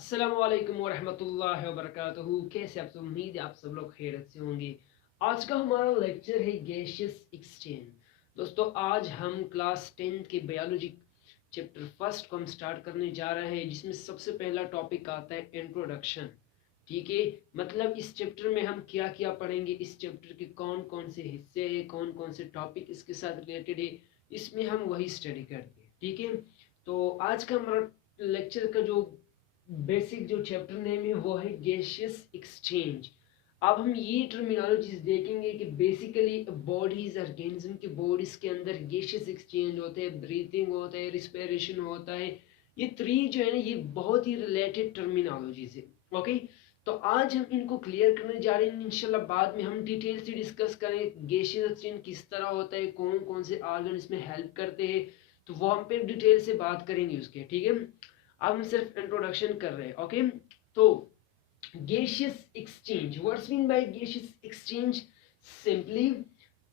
अस्सलामुअलैकुम वरहमतुल्लाहि वबरकातुहू। कैसे आप सब? उम्मीद है आप सब लोग खैरियत से होंगे। आज का हमारा लेक्चर है गैसियस एक्सचेंज। दोस्तों आज हम क्लास 10 के बायोलॉजी चैप्टर फर्स्ट को हम स्टार्ट करने जा रहे हैं, जिसमें सबसे पहला टॉपिक आता है इंट्रोडक्शन। ठीक है, मतलब इस चैप्टर में हम क्या क्या पढ़ेंगे, इस चैप्टर के कौन कौन से हिस्से हैं, कौन कौन से टॉपिक इसके साथ रिलेटेड है, इसमें हम वही स्टडी करते हैं। ठीक है, तो आज का हमारा लेक्चर का जो बेसिक जो चैप्टर नेम है वो है गैसियस एक्सचेंज। अब हम ये टर्मिनोलॉजीज देखेंगे कि बेसिकली बॉडीज ऑर्गेनिज्म के बॉडीज के अंदर गैसियस एक्सचेंज होते हैं, ब्रीथिंग होता है, रिस्पिरेशन होता है। ये थ्री जो है ना, ये बहुत ही रिलेटेड टर्मिनोलॉजीज है। ओके, तो आज हम इनको क्लियर करने जा रहे हैं इंशाल्लाह। बाद में हम डिटेल से डिस्कस करें गैसियस एक्सचेंज किस तरह होता है, कौन कौन से ऑर्गन इसमें हेल्प करते हैं, तो वो हम पे डिटेल से बात करेंगे उसके। ठीक है, अब हम सिर्फ इंट्रोडक्शन कर रहे हैं। ओके, तो gaseous exchange, what's mean by gaseous exchange? Simply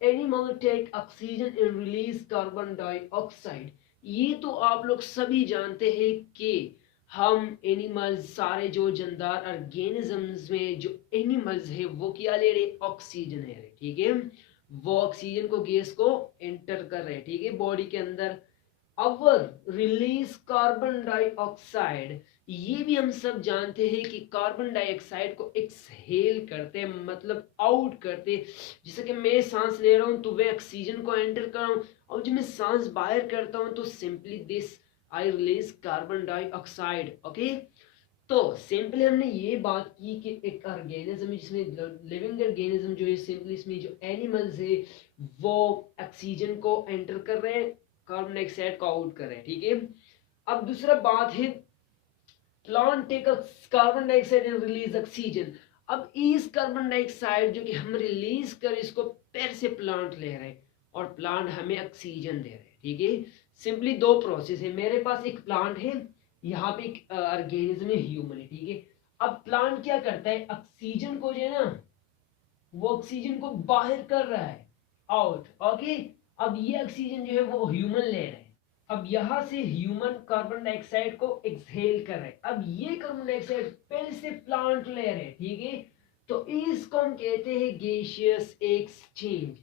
animal take oxygen and release carbon dioxide। ये तो आप लोग सभी जानते हैं कि हम एनिमल्स, सारे जो जानदार ऑर्गेनिजम्स में जो एनिमल्स है वो क्या ले रहे? ऑक्सीजन ले रहे। ठीक है, वो ऑक्सीजन को, गैस को एंटर कर रहे हैं। ठीक है, बॉडी के अंदर। अवर रिलीज कार्बन डाइऑक्साइड, ये भी हम सब जानते हैं कि कार्बन डाइऑक्साइड को एक्सहेल करते हैं, मतलब आउट करते हैं। जैसे कि मैं सांस ले रहा हूं तो वह ऑक्सीजन को एंटर कर रहा हूं, और जब मैं सांस बाहर करता हूं तो simply this I release carbon dioxide. Okay, तो सिंपली हमने ये बात की कि एक ऑर्गेनिज्म जिसमें लिविंग ऑर्गेनिज्म जो है, सिंपली इसमें जो एनिमल्स है वो ऑक्सीजन को एंटर कर रहे हैं, कार्बन डाइऑक्साइड को आउट कर रहे हैं। ठीक है, अब दूसरा बात है plant take carbon dioxide and release oxygen. अब इस कार्बन डाइऑक्साइड जो कि हम रिलीज कर, इसको फिर से प्लांट ले रहे हैं और प्लांट हमें ऑक्सीजन दे रहे हैं। ठीक है, सिंपली दो प्रोसेस है। मेरे पास एक प्लांट है, यहाँ पे एक ऑर्गेनिज्म है, ह्यूमन है। ठीक है, अब प्लांट क्या करता है, ऑक्सीजन को जो है ना, वो ऑक्सीजन को बाहर कर रहा है, आउट। ओके, अब ये ऑक्सीजन जो है वो ह्यूमन ले रहे हैं। अब यहां से ह्यूमन कार्बन डाइऑक्साइड को एक्सहेल कर रहे हैं, अब ये कार्बन डाइऑक्साइड फिर से प्लांट ले रहे हैं। ठीक है, तो इसको हम कहते हैं गैसियस एक्सचेंज।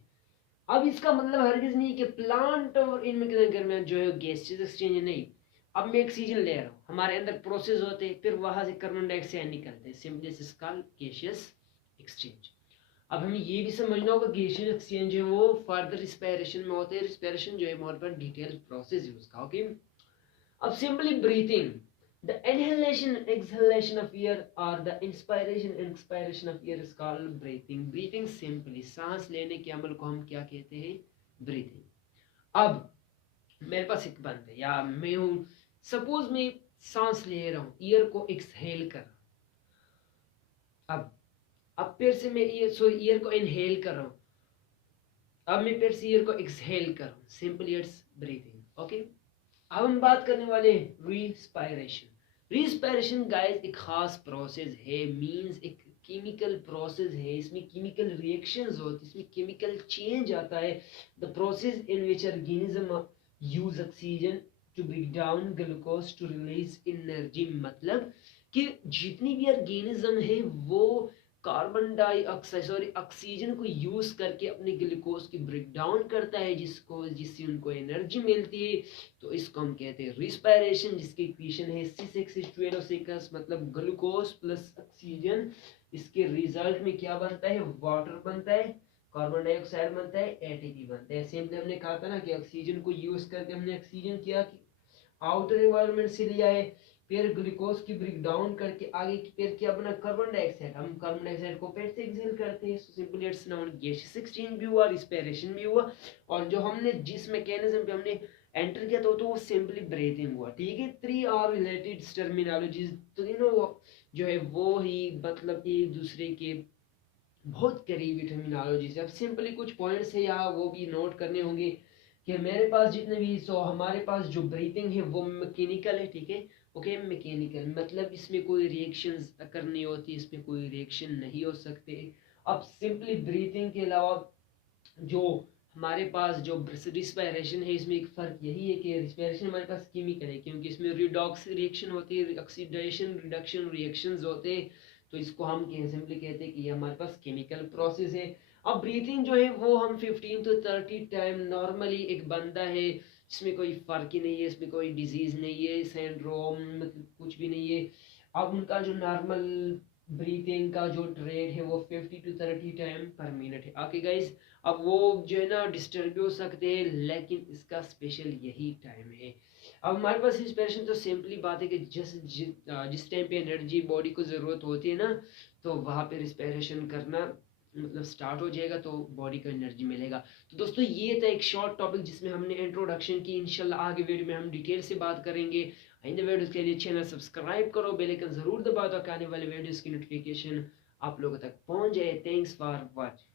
अब इसका मतलब हरगिज नहीं कि प्लांट और इनमें के दरमियान जो है गैसियस एक्सचेंज नहीं। अब मैं ऑक्सीजन ले रहा हूँ, हमारे अंदर प्रोसेस होते हैं, फिर वहां से कार्बन डाइऑक्साइड निकलते हैं, simply this is called gaseous exchange. अब हमें ये भी समझना होगा गैसियस एक्सचेंज जो है वो फर्दर रिस्पिरेशन में होते हैं। रिस्पिरेशन जो है बहुत बड़ा डिटेल प्रोसेस है उसका। ओके, अब simply breathing, the inhalation exhalation of air और the inspiration expiration of air is called breathing. Breathing simply सांस लेने के अमल को हम क्या कहते हैं? ब्रीथिंग। अब मेरे पास एक बंद है या मैं हूं, सपोज मैं सांस ले रहा हूं, ईयर को एक्सहेल कर, अब फिर से मैं ईयर को इनहेल कर रहा हूं, अब मैं फिर से ईयर को एक्सहेल कर रहा हूं, सिंपली इट्स ब्रीथिंग। ओके, अब हम बात करने वाले हैं रिस्पायरेशन। रिस्पायरेशन गाइस एक खास प्रोसेस है, मींस एक केमिकल प्रोसेस है, इसमें केमिकल रिएक्शंस होती है, इसमें केमिकल चेंज आता है। The process in which organism use oxygen to break down glucose to release energy. मतलब कि जितनी भी ऑर्गेनिज्म है वो कार्बन डाइऑक्साइड सॉरी ऑक्सीजन को यूज करके अपने ग्लूकोज की ब्रेक डाउन करता है, जिससे उनको एनर्जी मिलती है। तो इसको हम कहते हैं रिस्पायरेशन, जिसकी इक्वेशन है C6H12O6, मतलब ग्लूकोज प्लस ऑक्सीजन। इसके रिजल्ट में क्या बनता है? वाटर बनता है, कार्बन डाइऑक्साइड बनता है, एटीपी बनता है। सिंपली हमने कहा था ना कि ऑक्सीजन को यूज करके हमने ऑक्सीजन किया कि आउटर एनवायरनमेंट से लिया है, फिर ग्लूकोज की ब्रेक डाउन करके आगे फिर क्या बना? Carbon dioxide. हम कार्बन डाइऑक्साइड को फिर से एक्सहेल करते हैं, so simply it's noun gaseous exchange भी हुआ, रिस्पिरेशन भी हुआ, और जो हमने जिस मैकेनिज्म पे हमने एंटर किया तो वो सिंपली ब्रीथिंग हुआ। ठीक है, थ्री आर रिलेटेड टर्मिनोलॉजीज, तो जो है वो ही मतलब एक दूसरे के बहुत करीबी टर्मिनोलॉजी से। अब सिंपली कुछ पॉइंट्स है यहाँ वो भी नोट करने होंगे कि मेरे पास जितने भी, सो हमारे पास जो ब्रीथिंग है वो मैकेनिकल है। ठीक है, ओके, मैकेनिकल मतलब इसमें कोई रिएक्शंस करनी होती, इसमें कोई रिएक्शन नहीं हो सकते। अब सिंपली ब्रीथिंग के अलावा जो हमारे पास जो रिस्पायरेशन है इसमें एक फ़र्क यही है कि रिस्पायरेशन हमारे पास केमिकल है, क्योंकि इसमें रिडॉक्स रिएक्शन होती है, ऑक्सीडेशन रिडक्शन रिएक्शंस होते हैं, तो इसको हम सिंपली कहते हैं कि ये हमारे पास केमिकल प्रोसेस है। अब ब्रीथिंग जो है वो हम 15 to 30 टाइम नॉर्मली, एक बंदा है इसमें कोई फ़र्क ही नहीं है, इसमें कोई डिजीज़ नहीं है, सिंड्रोम मतलब कुछ भी नहीं है। अब उनका जो नॉर्मल ब्रीथिंग का जो रेट है वो 50 to 30 टाइम पर मिनट है। ओके गाइज, अब वो जो है ना डिस्टर्ब भी हो सकते हैं, लेकिन इसका स्पेशल यही टाइम है। अब हमारे पास इंस्पिरेशन तो सिंपली बात है कि जिस टाइम पे एनर्जी बॉडी को ज़रूरत होती है ना, तो वहाँ पे रिस्पिरेशन करना मतलब स्टार्ट हो जाएगा, तो बॉडी को एनर्जी मिलेगा। तो दोस्तों ये था एक शॉर्ट टॉपिक जिसमें हमने इंट्रोडक्शन की। इंशाल्लाह आगे वीडियो में हम डिटेल से बात करेंगे। आइंदा वीडियोस के लिए चैनल सब्सक्राइब करो, बेल आइकन ज़रूर दबा दो, आने वाले वीडियोस की नोटिफिकेशन आप लोगों तक पहुंच जाए। Thanks for watching.